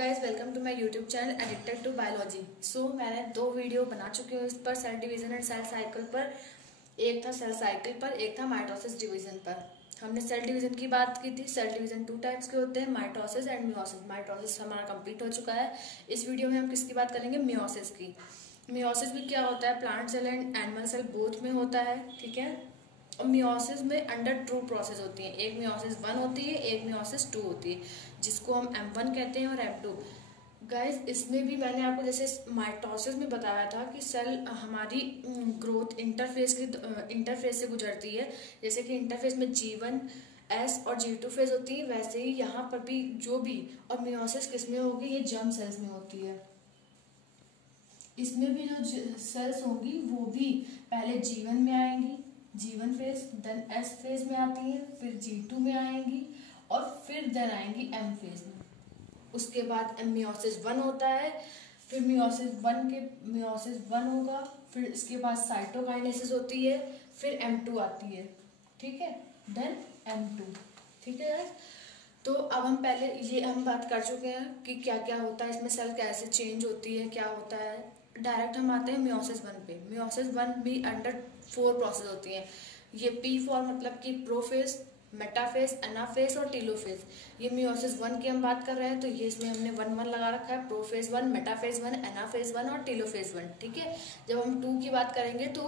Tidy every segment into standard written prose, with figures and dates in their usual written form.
Guys, welcome to my YouTube channel addicted to biology. So मैंने 2 video बना चुकी हूँ इस पर, cell division and cell cycle पर। एक था सेल साइकिल पर, एक था माइटोसिस डिवीजन पर। हमने सेल डिवीजन की बात की थी। सेल डिवीजन 2 टाइप्स के होते हैं, माइटोसिस एंड मियोसिस। माइटोसिस हमारा कंप्लीट हो चुका है। इस वीडियो में हम किसकी बात करेंगे? मियोसिस की। मियोसिस भी क्या होता है? Plant cell and animal cell both में होता है, ठीक है। और मियोसिस में अंडर 2 प्रोसेस होती है। एक मियोसिस 1 होती है, एक मियोसिस 2 होती है, जिसको हम M1 कहते हैं और M2। गाइस, इसमें भी मैंने आपको जैसे माइटोसिस में बताया था कि सेल हमारी ग्रोथ इंटरफेस से गुजरती है। जैसे कि इंटरफेस में G1 S और G2 फेज होती है, वैसे ही यहाँ पर भी जो भी। और मियोसिस किस में होगी? ये जर्म सेल्स में होती है। इसमें भी जो सेल्स होंगी वो भी पहले G1 में आएंगी, G1 phase, then S phase में आती है, फिर G2 में आएंगी और फिर देन आएंगी M फेज में। उसके बाद मियोसिस 1 होता है, फिर मियोसिस 1 होगा, फिर इसके बाद साइटोकाइनेसिस होती है, फिर M2 आती है, ठीक है, देन M2, ठीक है। तो अब हम पहले ये हम बात कर चुके हैं कि क्या क्या होता है इसमें, सेल कैसे चेंज होती है, क्या होता है। डायरेक्ट हम आते हैं मियोसिस 1 पे। मियोसिस 1 भी अंडर 4 प्रोसेस होती हैं। ये P फॉर मतलब कि प्रोफेज, मेटाफेज, एनाफेज और टीलोफेज। ये मियोसिस 1 की हम बात कर रहे हैं, तो ये इसमें हमने 1 लगा रखा है। प्रोफेज 1, मेटाफेज 1, एनाफेज 1 और टीलोफेज 1, ठीक है। जब हम 2 की बात करेंगे तो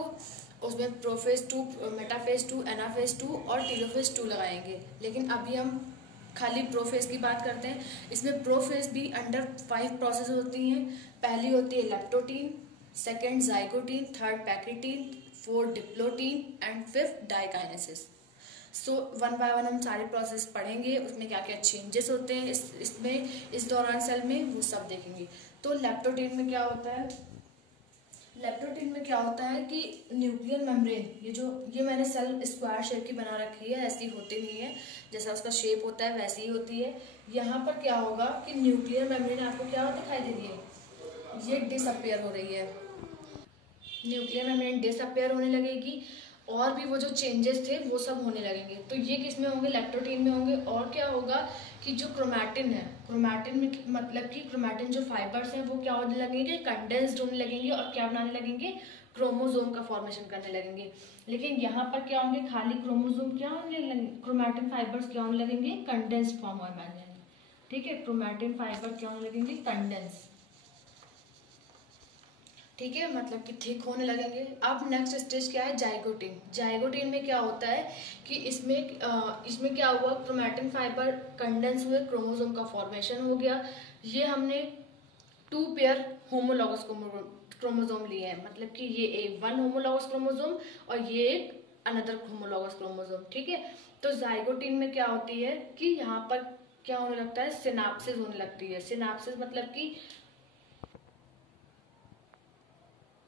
उसमें प्रोफेज 2, मेटाफेज 2, एनाफेज 2 और टीलोफेज 2 लगाएंगे। लेकिन अभी हम खाली प्रोफेज की बात करते हैं। इसमें प्रोफेज भी अंडर 5 प्रोसेस होती हैं। पहली होती है leptotene, second zygotene, third pachytene, fourth diplotene and fifth diakinesis. So 1 by 1 हम सारे प्रोसेस पढ़ेंगे, उसमें क्या क्या चेंजेस होते हैं इस दौरान सेल में, वो सब देखेंगे। तो लेप्टोटीन में क्या होता है? लेप्टोटीन में क्या होता है कि न्यूक्लियर मेम्ब्रेन, ये मैंने सेल स्क्वायर शेप की बना रखी है, ऐसी होती नहीं है। जैसा उसका शेप होता है वैसी ही होती है। यहाँ पर क्या होगा कि न्यूक्लियर मेम्ब्रेन आपको क्या दिखाई दे रही है? ये डिसअपियर हो रही है। न्यूक्लियर मेम्ब्रेन डिसअपियर होने लगेगी और भी वो जो चेंजेस थे वो सब होने लगेंगे। तो ये किस में होंगे? लेप्टोटीन में होंगे। और क्या होगा कि जो क्रोमैटिन है, क्रोमैटिन में मतलब कि क्रोमैटिन जो फाइबर्स हैं वो क्या होने लगेंगे? कंडेंस्ड होने लगेंगे और क्या बनाने लगेंगे? क्रोमोजोम का फॉर्मेशन करने लगेंगे। लेकिन यहाँ पर क्या होंगे? खाली क्रोमोजोम क्या होने लगेंगे? क्रोमैटिन फाइबर्स क्या होने लगेंगे? कंडेंस्ड फॉर्म में बन जाएंगे, ठीक है। क्रोमैटिन फाइबर क्या होने लगेंगे? कंडेंस, ठीक है, मतलब कि थिक होने लगेंगे। अब नेक्स्ट स्टेज क्या है? जाइगोटीन। जाइगोटीन में क्या होता है कि इसमें क्या हुआ? क्रोमैटिन फाइबर कंडेंस हुए, क्रोमोसोम का फॉर्मेशन हो गया। ये हमने 2 पेयर होमोलॉगस क्रोमोसोम लिए हैं, मतलब कि ये एक 1 होमोलॉगस क्रोमोसोम और ये एक अनदर होमोलॉगस क्रोमोसोम, ठीक है। तो जाइगोटीन में क्या होती है कि यहाँ पर क्या होने लगता है? सिनाप्सिस होने लगती है। सिनाप्सिस मतलब कि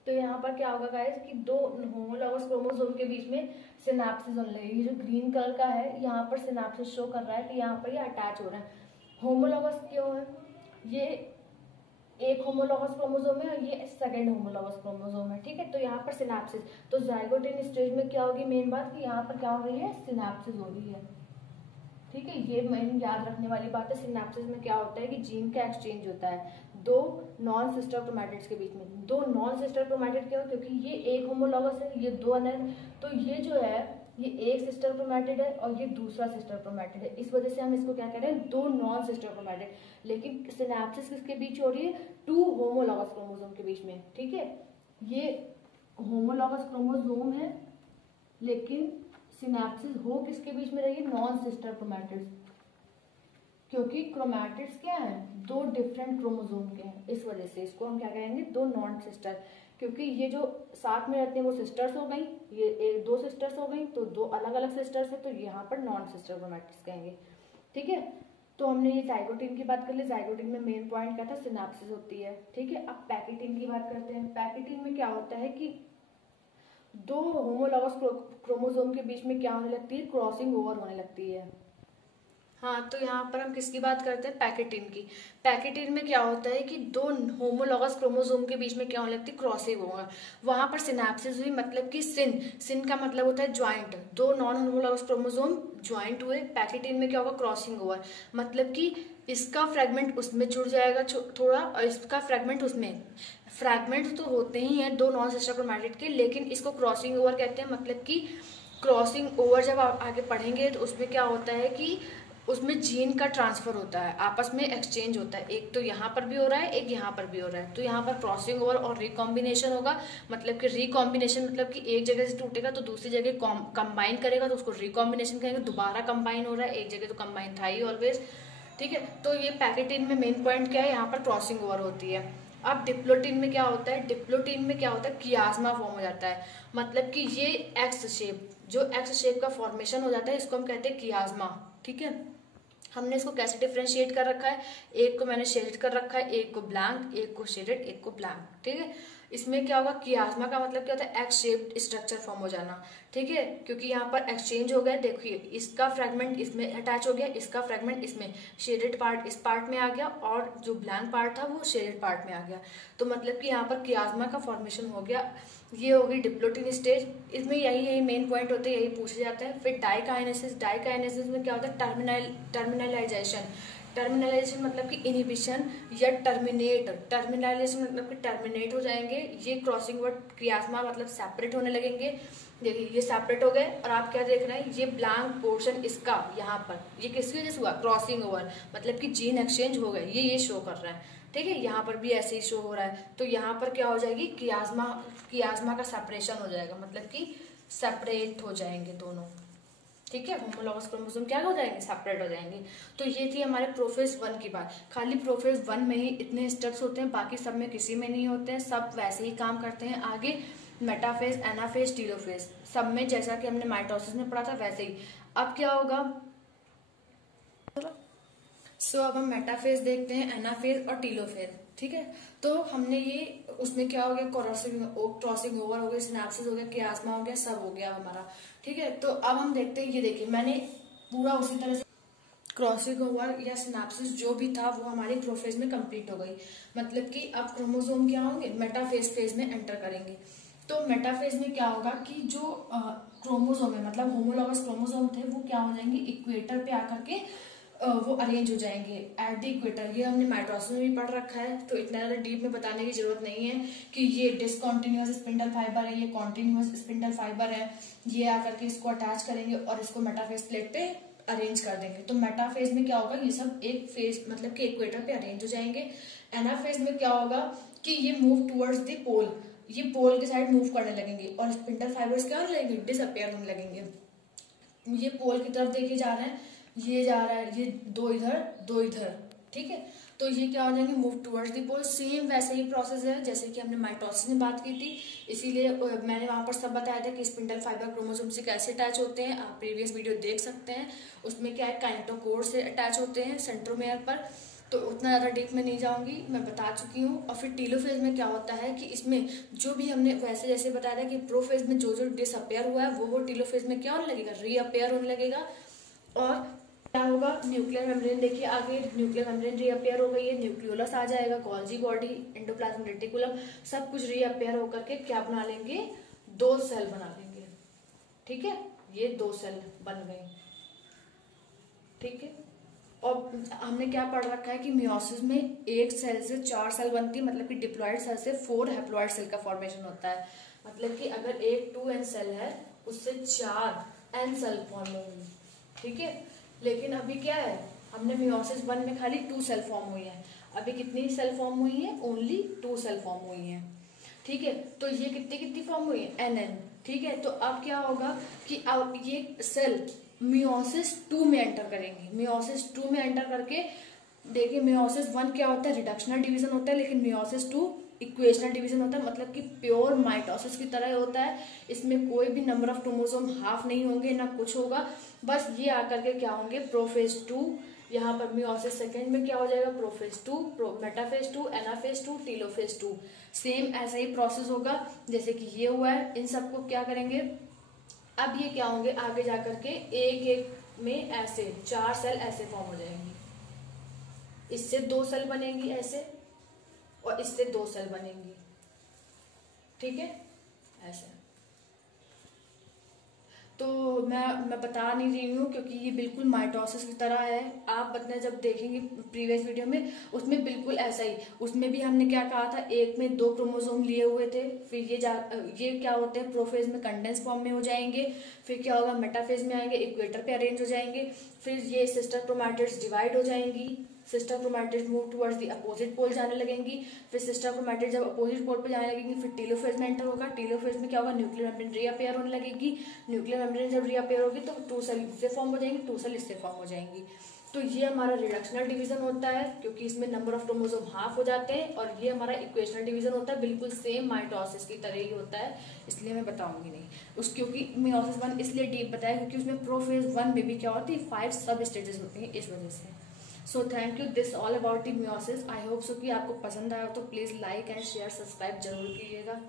तो यहाँ पर क्या होगा गाइस कि 2 होमोलॉगस क्रोमोसोम के बीच में सिनाप्सिस होने लगेगी। ये जो ग्रीन कलर का है यहाँ पर सिनाप्सिस शो कर रहा है कि यहाँ पर ये अटैच हो रहा है। होमोलॉगस क्यों है? ये एक होमोलॉगस क्रोमोसोम है और ये सेकंड होमोलॉगस क्रोमोसोम है, ठीक है। तो यहाँ पर सिनाप्सिस, तो जाइगोटीन स्टेज में क्या होगी? मेन बात कि यहाँ पर क्या हो रही है? सिनाप्सिस हो रही है, ठीक है। ये मेन याद रखने वाली बात है। सिनेप्सिस में क्या होता है कि जीन का एक्सचेंज होता है 2 नॉन सिस्टर क्रोमैटिड्स के बीच में। 2 नॉन सिस्टर क्रोमैटिड क्यों? क्योंकि ये एक होमोलॉगस है, ये 2 अनर। तो ये जो है ये एक सिस्टर क्रोमैटिड है और ये दूसरा सिस्टर क्रोमैटिड है। इस वजह से हम इसको क्या कह रहे हैं? 2 नॉन सिस्टर क्रोमैटिड। लेकिन सिनेप्सिस किसके बीच हो रही है? 2 होमोलॉगस क्रोमोसोम के बीच में, ठीक है। ये होमोलॉगस क्रोमोसोम है, लेकिन सिनेप्सिस हो किसके बीच में रही है? नॉन सिस्टर क्रोमैटिड्स, क्योंकि क्रोमैटिड्स क्या है? 2 डिफरेंट क्रोमोसोम के हैं। इस वजह से इसको हम क्या कहेंगे? 2 नॉन सिस्टर। क्योंकि ये जो साथ में रहते हैं वो सिस्टर्स हो गई, ये 2 सिस्टर्स हो गई, तो 2 अलग अलग सिस्टर्स है, तो यहाँ पर नॉन सिस्टर क्रोमैटिड्स कहेंगे, ठीक है। तो हमने ये जाइगोटीन की बात कर ली। जाइगोटीन में मेन पॉइंट क्या था? सिनेप्सिस होती है, ठीक है। अब पैक्टिन की बात करते हैं। पैक्टिन में क्या होता है कि 2 होमोलॉगस क्रोमोसोम के बीच में क्या होने लगती है? क्रॉसिंग ओवर होने लगती है। हाँ, तो यहाँ पर हम किसकी बात करते हैं? पैकेटिन की। पैकेटिन में क्या होता है कि 2 होमोलॉगस क्रोमोसोम के बीच में क्या होने लगती है? Crossing over. वहां पर सिनेप्सिस हुई, मतलब कि सिन का मतलब होता है joint. 2 non homologous chromosome joint हुए। पैकेटिन में क्या होगा? क्रॉसिंग ओवर, मतलब कि इसका फ्रेगमेंट उसमें जुड़ जाएगा थोड़ा, और इसका फ्रेगमेंट उसमें। फ्रेगमेंट तो होते ही हैं दो नॉन सिस्टर क्रोमैटिड के, लेकिन इसको क्रॉसिंग ओवर कहते हैं। मतलब कि क्रॉसिंग ओवर जब आप आगे पढ़ेंगे तो उसमें क्या होता है कि उसमें जीन का ट्रांसफर होता है, आपस में एक्सचेंज होता है। एक तो यहाँ पर भी हो रहा है, एक यहाँ पर भी हो रहा है। तो यहाँ पर क्रॉसिंग ओवर और रिकॉम्बिनेशन होगा। मतलब कि रिकॉम्बिनेशन मतलब कि एक जगह से टूटेगा तो दूसरी जगह कंबाइन करेगा, तो उसको रिकॉम्बिनेशन करेंगे। दोबारा कंबाइन हो रहा है, एक जगह तो कंबाइन था ही ऑलवेज। ठीक है, तो ये पैकेटिन में मेन पॉइंट क्या है, यहाँ पर क्रॉसिंग ओवर होती है। अब डिप्लोटिन में क्या होता है, डिप्लोटिन में क्या होता है, कियास्मा फॉर्म हो जाता है। मतलब कि ये एक्स शेप, जो एक्स शेप का फॉर्मेशन हो जाता है, इसको हम कहते हैं कियास्मा। ठीक है, हमने इसको कैसे डिफ्रेंशिएट कर रखा है, एक को मैंने शेडेड कर रखा है, एक को ब्लैंक, एक को शेडेड, एक को ब्लैंक। ठीक है, इसमें क्या होगा, कियास्मा का मतलब क्या होता है, एक्स शेप्ड स्ट्रक्चर फॉर्म हो जाना। ठीक है, क्योंकि यहाँ पर एक्सचेंज हो गया। देखिए, इसका फ्रेगमेंट इसमें अटैच हो गया, इसका फ्रेगमेंट इसमें, शेडेड पार्ट इस पार्ट में आ गया, और जो ब्लैंक पार्ट था वो शेडेड पार्ट में आ गया। तो मतलब कि यहाँ पर कियास्मा का फॉर्मेशन हो गया। ये होगी डिप्लोटिन स्टेज। इसमें यही मेन पॉइंट होते हैं, यही पूछा जाता है। फिर डाइकाइनेसिस, डाइकाइनेसिस में क्या होता है, टर्मिनलाइजेशन। टर्मिनलाइजेशन मतलब कि इनहिबिशन या टर्मिनेट। टर्मिनलाइजेशन मतलब कि टर्मिनेट हो जाएंगे। ये क्रॉसिंग वर्ड कियास्मा मतलब सेपरेट होने लगेंगे। देखिए, ये सेपरेट हो गए, और आप क्या देख रहे हैं, ये ब्लैंक पोर्शन इसका यहाँ पर, ये किसकी वजह से हुआ, क्रॉसिंग ओवर, मतलब कि जीन एक्सचेंज हो गए, ये शो कर रहा है। ठीक है, यहाँ पर भी ऐसे ही शो हो रहा है। तो यहाँ पर क्या हो जाएगी, कियास्मा का सेपरेशन हो जाएगा, मतलब कि सेपरेट हो जाएंगे दोनों। ठीक है, होमोलॉगस क्रोमोसोम क्या हो जाएंगे, सेपरेट हो जाएंगे। तो ये थी हमारे प्रोफेज 1 की बात। खाली प्रोफेज 1 में ही इतने स्टेप्स होते हैं, बाकी सब में किसी में नहीं होते हैं, सब वैसे ही काम करते हैं। आगे मेटाफेज, एनाफेज, टीलोफेज, सब में जैसा कि हमने माइटोसिस में पढ़ा था वैसे ही। अब क्या होगा, अब हम मेटाफेज देखते हैं, एनाफेज और टीलोफेज। ठीक है, तो हमने ये उसमें क्या हो गया, क्रॉसिंग ओवर हो गया, सिनेप्सिस हो गया, कियास्मा हो गया, सब हो गया हमारा। ठीक है, तो अब हम देखते हैं, ये देखिए मैंने पूरा उसी तरह से क्रॉसिंग ओवर या सिनेप्सिस जो भी था वो हमारी प्रोफेज में कंप्लीट हो गई। मतलब कि अब क्रोमोसोम क्या होंगे, मेटाफेज फेज में एंटर करेंगे। तो मेटाफेज में क्या होगा कि जो क्रोमोसोम है, मतलब होमोलॉगस क्रोमोसोम थे, वो क्या हो जाएंगे, इक्वेटर पे आकर के वो अरेंज हो जाएंगे एट द इक्वेटर। ये हमने माइटोसिस में भी पढ़ रखा है, तो इतना ज्यादा डीप में बताने की जरूरत नहीं है कि ये डिसकॉन्टिन्यूअस स्पिंडल फाइबर है, ये कॉन्टिन्यूअस स्पिंडल फाइबर है। ये आकर के इसको अटैच करेंगे और इसको मेटाफेज प्लेट पे अरेंज कर देंगे। तो मेटाफेज में क्या होगा, ये सब एक फेज मतलब कि इक्वेटर पे अरेंज हो जाएंगे। एनाफेज में क्या होगा कि ये मूव टुवर्ड्स द पोल, ये पोल के साइड मूव करने लगेंगे, और स्पिंडल फाइबर्स क्या होने लगेंगे, डिसअपियर होने लगेंगे। ये पोल की तरफ देखे जा रहे हैं, ये जा रहा है, ये दो इधर दो इधर। ठीक है, तो ये क्या हो जाएंगे, move towards the pole. Same वैसे ही प्रोसेस है जैसे कि हमने माइटोसिस में बात की थी, इसीलिए मैंने वहां पर सब बताया था कि स्पिंडल फाइबर क्रोमोसोम से कैसे अटैच होते हैं। आप प्रीवियस वीडियो देख सकते हैं, उसमें क्या है, काइनेटोकोर से अटैच होते हैं सेंट्रोमेयर पर। तो उतना ज़्यादा डीप में नहीं जाऊंगी, मैं बता चुकी हूँ। और फिर टीलोफेज में क्या होता है कि इसमें जो भी हमने वैसे जैसे बताया था कि प्रोफेज में जो जो डिसअपेयर हुआ है वो टीलोफेज में क्या होने लगेगा, रीअपेयर होने लगेगा। और क्या होगा, न्यूक्लियर मेम्ब्रेन, देखिए आगे न्यूक्लियर मेम्ब्रेन रीअपेयर हो गई है, न्यूक्लियोलस आ जाएगा, गोल्जी बॉडी, एंडोप्लाज्म रेटिकुलम, सब कुछ रीअपेयर होकर के क्या बना लेंगे, दो सेल बना लेंगे। ठीक है, ये दो सेल बन गए। ठीक है, और हमने क्या पढ़ रखा है कि मियोसिस में एक सेल से 4 सेल बनती है, मतलब कि डिप्लॉयड सेल से 4 हैप्लॉयड सेल का फॉर्मेशन होता है। मतलब कि अगर एक 2n सेल है उससे 4n सेल फॉर्म होंगी। ठीक है, लेकिन अभी क्या है, हमने मियोसिस 1 में खाली 2 सेल फॉर्म हुई है, अभी कितनी सेल फॉर्म हुई है, ओनली 2 सेल फॉर्म हुई है। ठीक है, तो ये कितनी कितनी फॉर्म हुई है, nn। ठीक है, तो अब क्या होगा कि अब ये सेल मियोसिस 2 में एंटर करेंगे। मियोसिस 2 में एंटर करके देखिए, मियोसिस 1 क्या होता है, रिडक्शनल डिवीजन होता है, लेकिन मियोसिस 2 इक्वेशनल डिवीजन होता है, मतलब कि प्योर माइटोसिस की तरह होता है। इसमें कोई भी नंबर ऑफ क्रोमोसोम हाफ नहीं होंगे, ना कुछ होगा, बस ये आकर के क्या होंगे, प्रोफेज 2। यहाँ पर मियोसिस सेकेंड में क्या हो जाएगा, prophase 2, metaphase 2, anaphase 2, telophase 2। Same ऐसा ही प्रोसेस होगा जैसे कि ये हुआ है। इन सबको क्या करेंगे, अब ये क्या होंगे, आगे जाकर के एक एक में ऐसे 4 सेल ऐसे फॉर्म हो जाएंगी, इससे 2 सेल बनेंगी ऐसे, और इससे 2 सेल बनेंगी। ठीक है, ऐसे। तो मैं बता नहीं रही हूँ क्योंकि ये बिल्कुल माइटोसिस की तरह है। आप अपने जब देखेंगे प्रीवियस वीडियो में, उसमें बिल्कुल ऐसा ही, उसमें भी हमने क्या कहा था, एक में 2 क्रोमोसोम लिए हुए थे, फिर ये क्या होते हैं, प्रोफेज में कंडेंस फॉर्म में हो जाएंगे, फिर क्या होगा, मेटाफेज में आएंगे, इक्वेटर पे अरेंज हो जाएंगे, फिर ये सिस्टर क्रोमैटिड्स डिवाइड हो जाएंगी, sister chromatids move towards the opposite pole जाने लगेंगी, फिर सिस्टर क्रोमैटिड्स जब अपोजिट पोल पे जाने लगेंगी फिर टेलोफेज में एंटर होगा, टेलोफेज में क्या होगा, न्यूक्लियर मेम्ब्रेन रीअपेयर होने लगेगी, न्यूक्लियर मेम्ब्रेन जब रीअपेयर होगी तो 2 सेल इससे फॉर्म हो जाएंगी, 2 सेल इससे फॉर्म हो जाएंगी। तो ये हमारा रिडक्शनल डिवीजन होता है क्योंकि इसमें नंबर ऑफ क्रोमोसोम हाफ हो जाते हैं, और ये हमारा इक्वेशनल डिवीजन होता है, बिल्कुल सेम माइटोसिस की तरह ही होता है, इसलिए मैं बताऊंगी नहीं उस, क्योंकि मियोसिस 1 इसलिए डीप बताया क्योंकि उसमें प्रोफेज 1 में भी क्या होती है, 5 सब स्टेजेस होती हैं, इस वजह से। So thank you, this all about the meiosis. I hope so कि आपको पसंद आया तो please like and share subscribe जरूर कीजिएगा।